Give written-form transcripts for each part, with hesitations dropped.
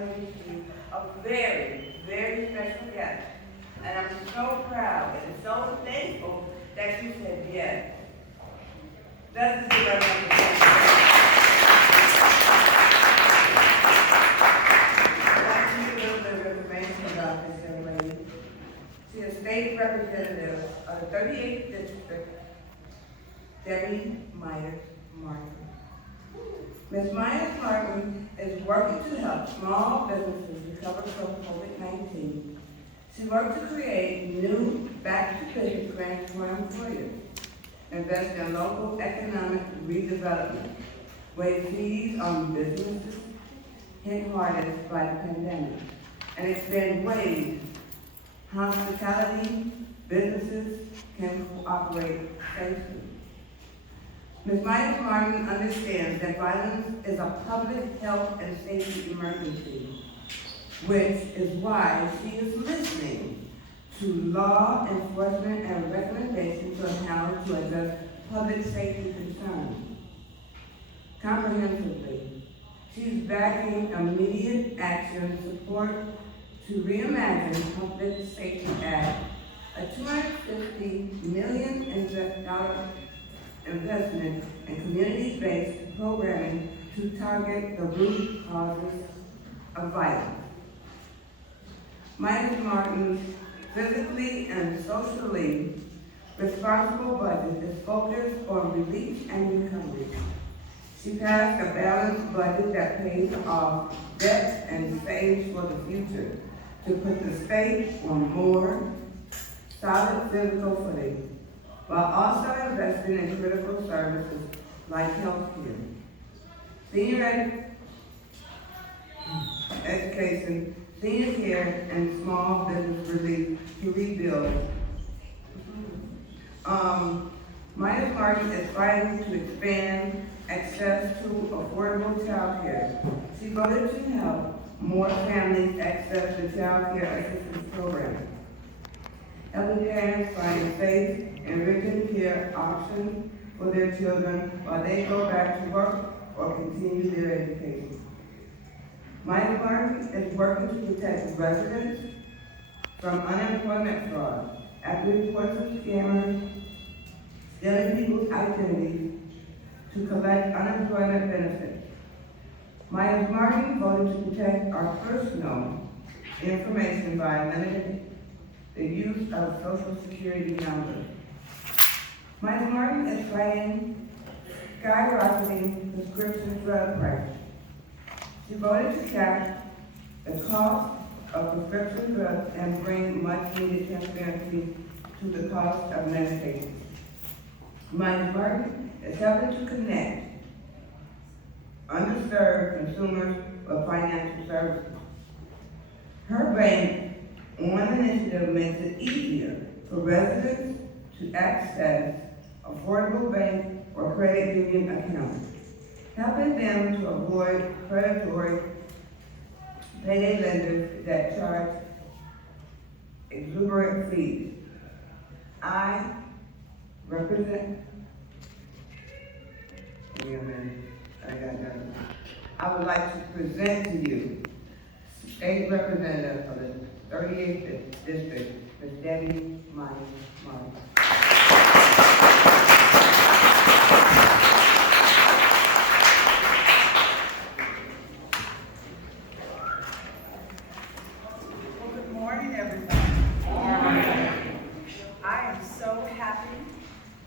ladies to a very, very special guest. And I'm so proud and so thankful that you said yes. Let's give her a round of applause. I'd like to give a little bit of information about this young lady. She is state representative of the 38th District, Debbie Meyers-Martin. Ms. Meyers-Martin is working to help small businesses recover from COVID-19. She worked to create new back-to-business grants for employers, invest in local economic redevelopment, waive fees on businesses hit hardest by the pandemic, and extend ways hospitality businesses can cooperate safely. Ms. Meyers-Martin understands that violence is a public health and safety emergency, which is why she is listening to law enforcement and recommendations on how to address public safety concerns. Comprehensively, she's backing immediate action support to reimagine Public Safety Act, a $250 million investment in community-based programming to target the root causes of violence. Meyers-Martin's physically and socially responsible budget is focused on relief and recovery. She passed a balanced budget that pays off debts and saves for the future to put the state on more solid physical footing, while also investing in critical services like health care, senior education, senior care, and small business relief to rebuild. Meyers-Martin is fighting to expand access to affordable child care. She voted to help more families access the child care assistance program, helping parents find safe, enriching care options for their children while they go back to work or continue their education. Meyers-Martin is working to protect residents from unemployment fraud after reports of scammers stealing people's identities to collect unemployment benefits. Meyers-Martin voted to protect our personal information by limiting the use of Social Security numbers. Meyers-Martin is fighting skyrocketing prescription drug prices. She voted to cap the cost of prescription drugs and bring much-needed transparency to the cost of medication. Meyers-Martin is helping to connect underserved consumers with financial services. Her Bank On initiative makes it easier for residents to access affordable bank or credit union accounts, helping them to avoid predatory payday lenders that charge exuberant fees. I represent, give me a minute, I would like to present to you State Representative of the 38th District, Ms. Debbie Meyers-Martin. Good morning, everybody. I am so happy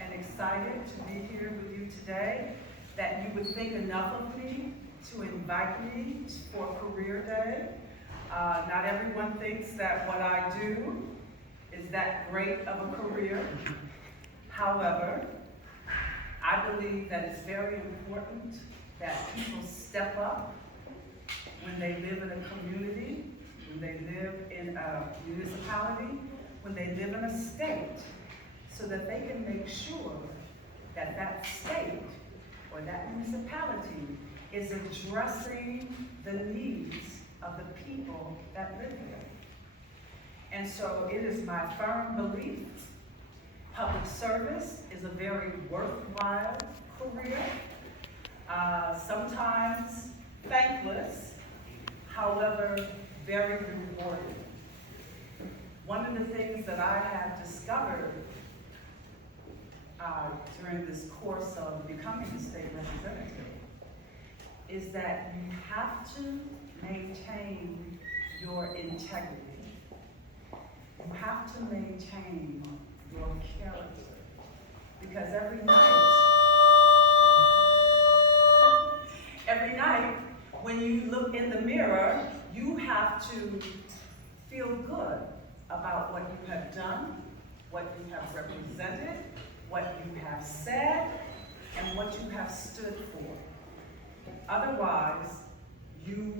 and excited to be here with you today that you would think enough of me to invite me for Career Day. Not everyone thinks that what I do is that great of a career. However, I believe that it's very important that people step up when they live in a community, when they live in a municipality, when they live in a state, so that they can make sure that that state or that municipality is addressing the needs of the people that live here. And so it is my firm belief public service is a very worthwhile career, sometimes thankless. however, very rewarding. One of the things that I have discovered during this course of becoming a state representative is that you have to maintain your integrity. You have to maintain your character. Because every night when you look in the mirror, you have to feel good about what you have done, what you have represented, what you have said, and what you have stood for. Otherwise, you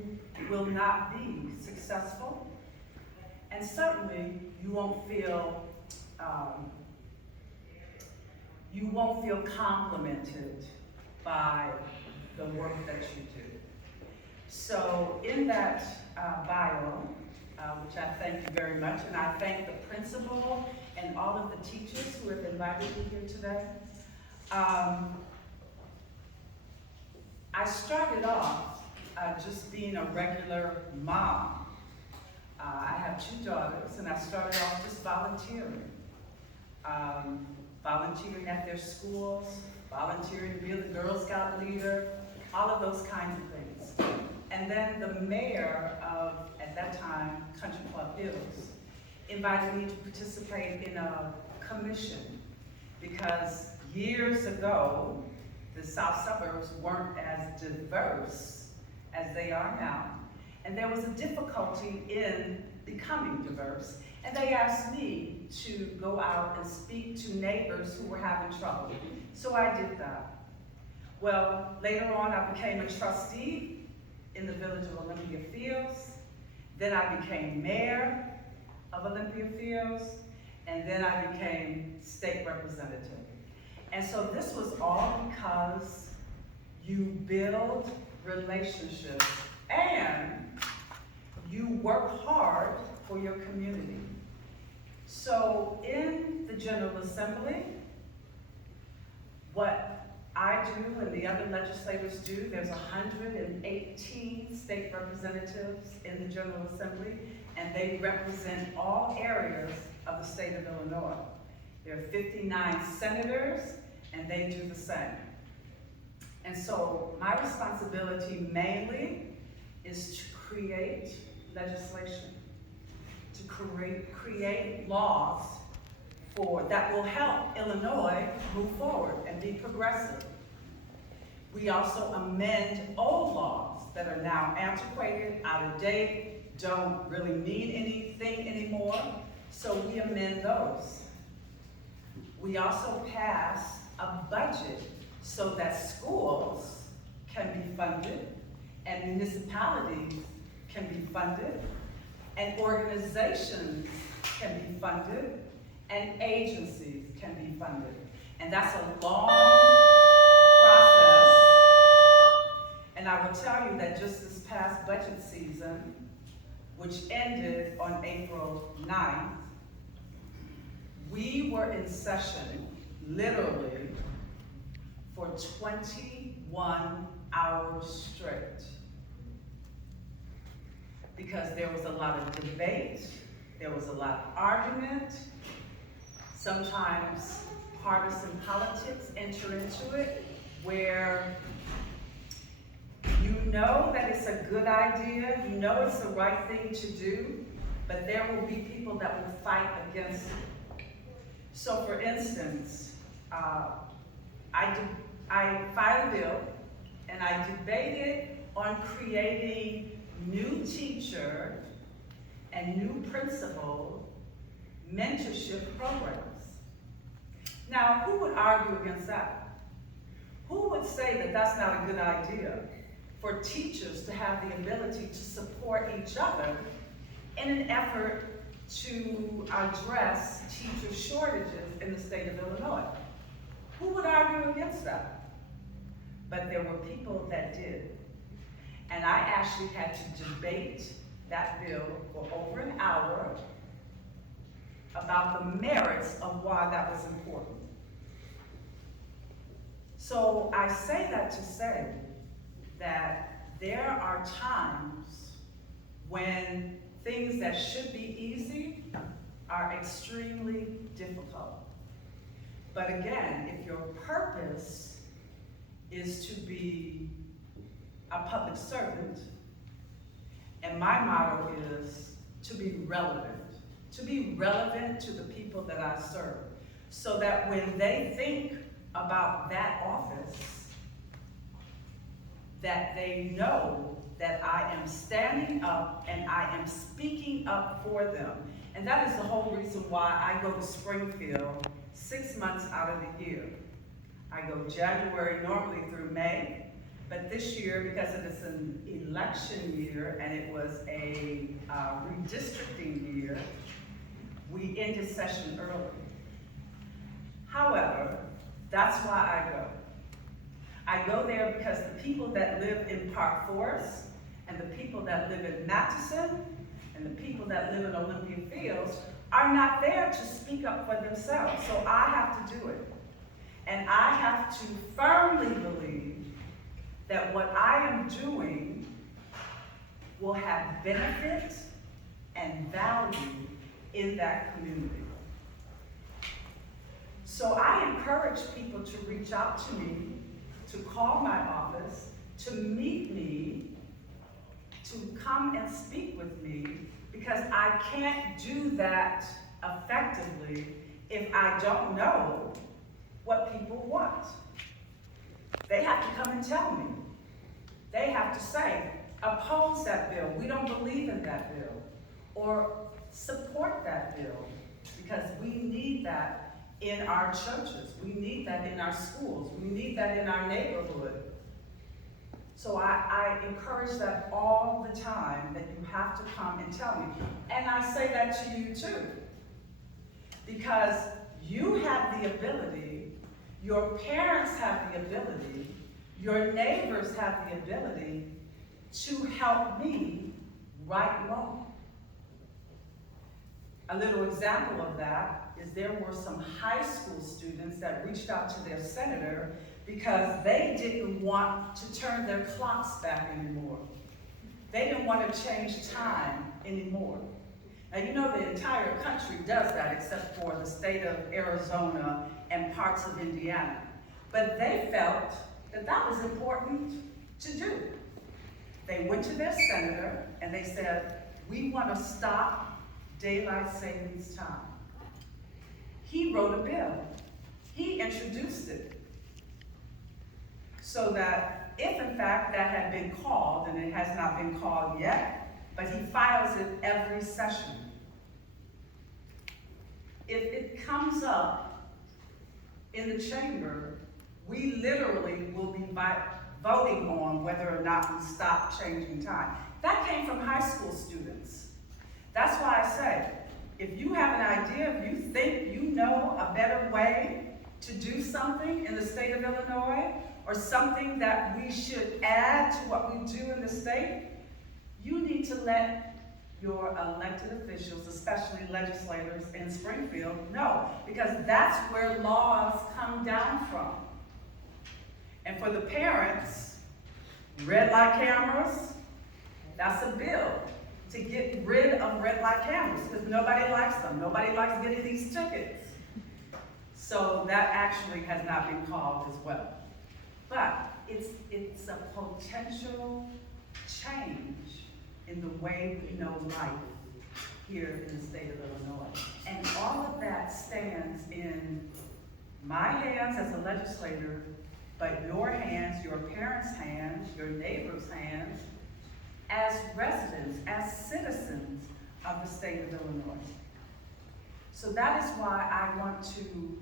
will not be successful, and certainly you won't feel complimented by the work that you do. So in that bio, which I thank you very much, and I thank the principal and all of the teachers who have invited me here today. I started off just being a regular mom. I have 2 daughters, and I started off just volunteering. Volunteering at their schools, volunteering to be the Girl Scout leader, all of those kinds of things. And then the mayor of, at that time, Country Club Hills, invited me to participate in a commission because years ago, the South suburbs weren't as diverse as they are now. And there was a difficulty in becoming diverse. And they asked me to go out and speak to neighbors who were having trouble. So I did that. Well, later on, I became a trustee in the village of Olympia Fields. Then I became mayor of Olympia Fields. And then I became state representative. And so this was all because you build relationships and you work hard for your community. So in the General Assembly, what I do and the other legislators do, there's 118 state representatives in the General Assembly, and they represent all areas of the state of Illinois. There are 59 senators, and they do the same. And so my responsibility mainly is to create legislation, to create laws that will help Illinois move forward and be progressive. We also amend old laws that are now antiquated, out of date, don't really mean anything anymore, so we amend those. We also pass a budget so that schools can be funded and municipalities can be funded and organizations can be funded and agencies can be funded. And that's a long process. And I will tell you that just this past budget season, which ended on April 9th, we were in session literally for 21 hours straight. Because there was a lot of debate, there was a lot of argument, sometimes partisan politics enter into it, where you know that it's a good idea, you know it's the right thing to do, but there will be people that will fight against it. So for instance, I filed a bill and I debated on creating new teacher and new principal mentorship programs. Now, who would argue against that? Who would say that that's not a good idea for teachers to have the ability to support each other in an effort to address teacher shortages in the state of Illinois? Who would argue against that? But there were people that did. And I actually had to debate that bill for over an hour about the merits of why that was important. So I say that to say that there are times when things that should be easy are extremely difficult. But again, if your purpose is to be a public servant, and my motto is to be relevant to the people that I serve, so that when they think about that office, that they know that I am standing up and I am speaking up for them. And that is the whole reason why I go to Springfield 6 months out of the year. I go January normally through May, but this year, because it is an election year and it was a redistricting year, we ended session early. However, that's why I go. I go there because the people that live in Park Forest and the people that live in Matheson and the people that live in Olympia Fields are not there to speak up for themselves. So I have to do it. And I have to firmly believe that what I am doing will have benefit and value in that community. So I encourage people to reach out to me, to call my office, to meet me, to come and speak with me, because I can't do that effectively if I don't know what people want. They have to come and tell me. They have to say, oppose that bill, we don't believe in that bill, or support that bill, because we need that in our churches, we need that in our schools, we need that in our neighborhood. So I encourage that all the time, that you have to come and tell me. And I say that to you too, because you have the ability, your parents have the ability, your neighbors have the ability to help me right law. A little example of that is there were some high school students that reached out to their senator because they didn't want to turn their clocks back anymore. They didn't want to change time anymore. Now, you know the entire country does that except for the state of Arizona and parts of Indiana. But they felt that that was important to do. They went to their senator and they said, we want to stop daylight savings time. He wrote a bill. He introduced it. So that if in fact that had been called, and it has not been called yet, but he files it every session. If it comes up in the chamber, we literally will be voting on whether or not we stop changing time. That came from high school students. That's why I say, if you have an idea, if you think you know a better way to do something in the state of Illinois, or something that we should add to what we do in the state, you need to let your elected officials, especially legislators in Springfield, know, because that's where laws come down from. And for the parents, red light cameras, that's a bill to get rid of red light cameras, because nobody likes them. Nobody likes getting these tickets. So that actually has not been called as well. But it's a potential change in the way we know life here in the state of Illinois. And all of that stands in my hands as a legislator, but your hands, your parents' hands, your neighbors' hands, as residents, as citizens of the state of Illinois. So that is why I want to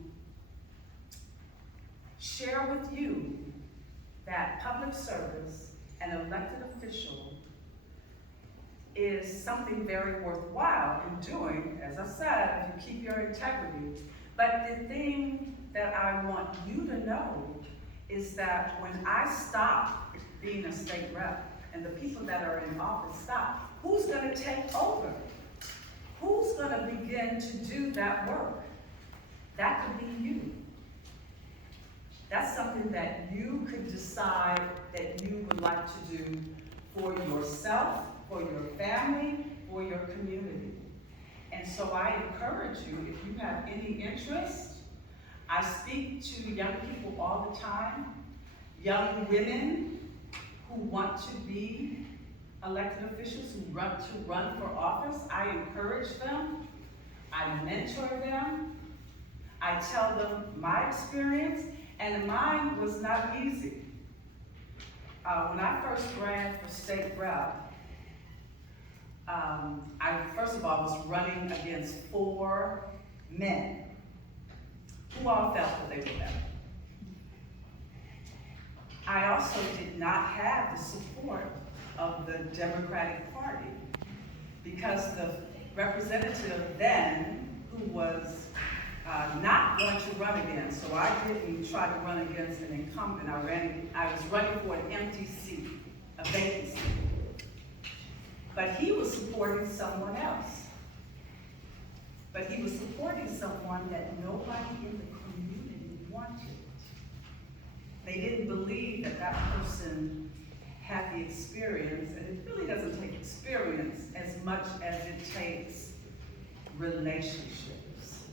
share with you that public service and elected official is something very worthwhile in doing, as I said, if you keep your integrity. But the thing that I want you to know is that when I stop being a state rep and the people that are in office stop, who's going to take over? Who's going to begin to do that work? That could be you. That's something that you could decide that you would like to do for yourself, for your family, so I encourage you, if you have any interest, I speak to young people all the time, young women who want to be elected officials, who want to run for office. I encourage them, I mentor them, I tell them my experience, and mine was not easy. When I first ran for state rep, I first of all was running against 4 men who all felt that they were better. I also did not have the support of the Democratic Party because the representative then, who was not going to run again, so I didn't try to run against an incumbent. I was running for an empty seat, a vacant seat. But he was supporting someone else. But he was supporting someone that nobody in the community wanted. They didn't believe that that person had the experience, and it really doesn't take experience as much as it takes relationships,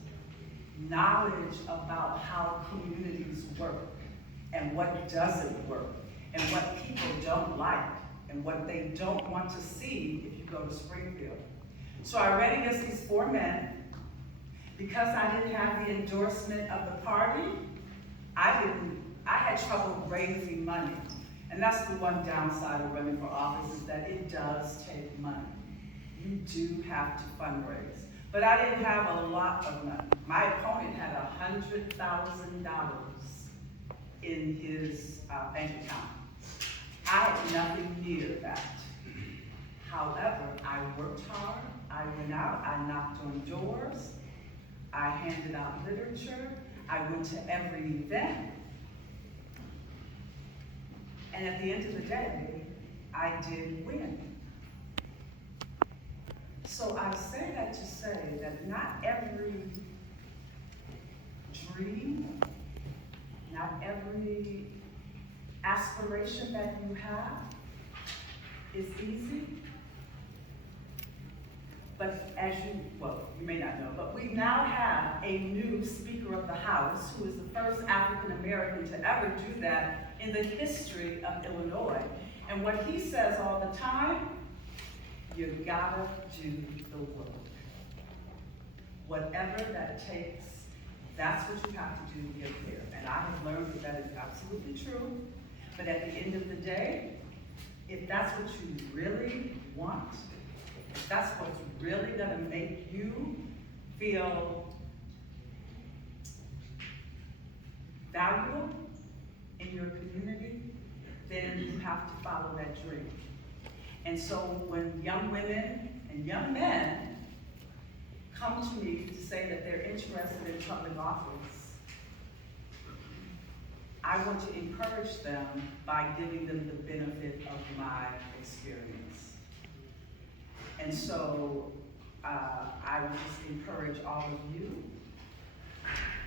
knowledge about how communities work, and what doesn't work, and what people don't like, and what they don't want to see if you go to Springfield. So I ran against these 4 men. Because I didn't have the endorsement of the party, I had trouble raising money. And that's the one downside of running for office, is that it does take money. You do have to fundraise. But I didn't have a lot of money. My opponent had $100,000 in his bank account. I had nothing near that. However, I worked hard, I went out, I knocked on doors, I handed out literature, I went to every event. And at the end of the day, I did win. So I say that to say that not every dream, not every aspiration that you have is easy. But as you may not know, but we now have a new Speaker of the House who is the first African American to ever do that in the history of Illinois. And what he says all the time, you gotta do the work. Whatever that takes, that's what you have to do to get there. And I have learned that that is absolutely true. But at the end of the day, if that's what you really want, if that's what's really gonna make you feel valuable in your community, then you have to follow that dream. And so when young women and young men come to me to say that they're interested in public office, I want to encourage them by giving them the benefit of my experience. And so I would just encourage all of you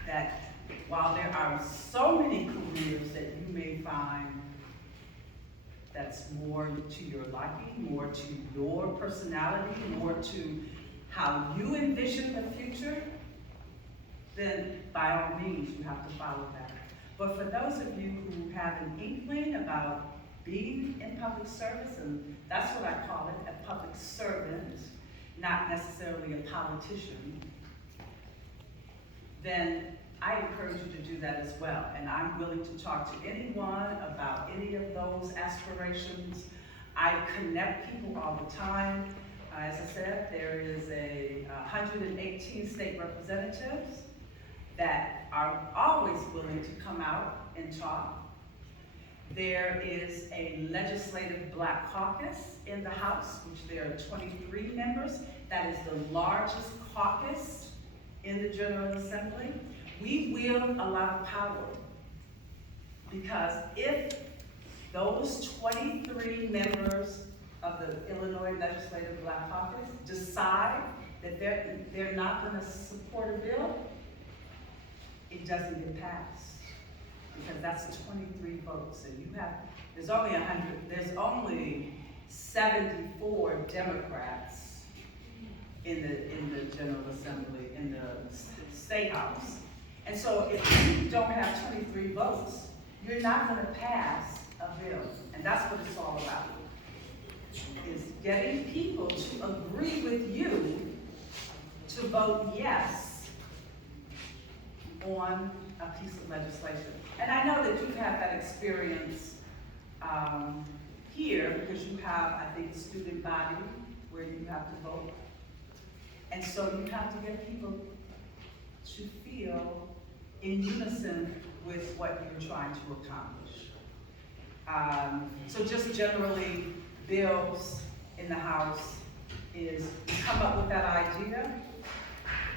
that while there are so many careers that you may find that's more to your liking, more to your personality, more to how you envision the future, then by all means you have to follow that. But for those of you who have an inkling about being in public service, and that's what I call it, a public servant, not necessarily a politician, then I encourage you to do that as well. And I'm willing to talk to anyone about any of those aspirations. I connect people all the time. As I said, there is 118 state representatives that are always willing to come out and talk. There is a legislative black caucus in the House, which there are 23 members. That is the largest caucus in the General Assembly. We wield a lot of power because if those 23 members of the Illinois Legislative Black Caucus decide that they're not going to support a bill, it doesn't get passed. Because that's 23 votes, and there's only 74 Democrats in the General Assembly, in the State House. And so if you don't have 23 votes, you're not gonna pass a bill. And that's what it's all about, is getting people to agree with you to vote yes on a piece of legislation. And I know that you've had that experience here, because you have, I think, a student body where you have to vote. And so you have to get people to feel in unison with what you're trying to accomplish. So just generally, bills in the House is you come up with that idea,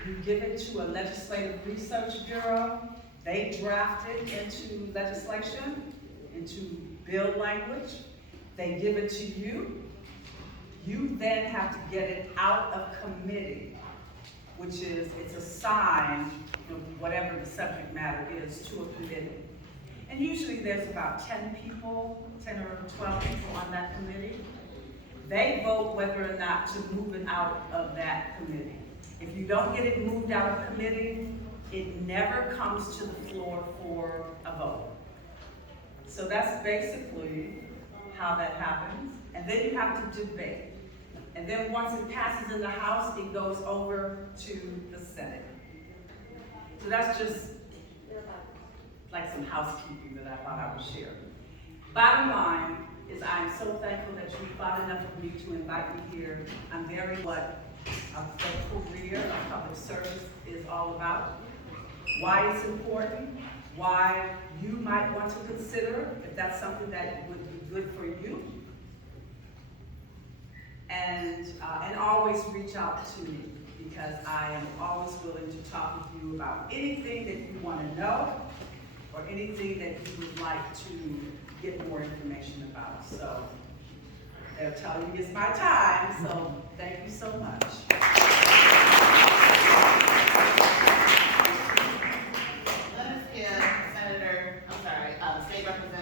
you give it to a legislative research bureau, they draft it into legislation, into bill language, they give it to you. You then have to get it out of committee, which is, it's assigned, whatever the subject matter is, to a committee. And usually there's about 10 people, 10 or 12 people on that committee. They vote whether or not to move it out of that committee. If you don't get it moved out of committee, it never comes to the floor for a vote. So that's basically how that happens. And then you have to debate. And then once it passes in the House, it goes over to the Senate. So that's just like some housekeeping that I thought I would share. Bottom line is I'm so thankful that you thought enough of me to invite me here. I'm very what a career of public service is all about, why it's important, why you might want to consider if that's something that would be good for you. And always reach out to me, because I am always willing to talk with you about anything that you want to know or anything that you would like to get more information about. So they'll tell you it's my time, so thank you so much. Let us give State Representative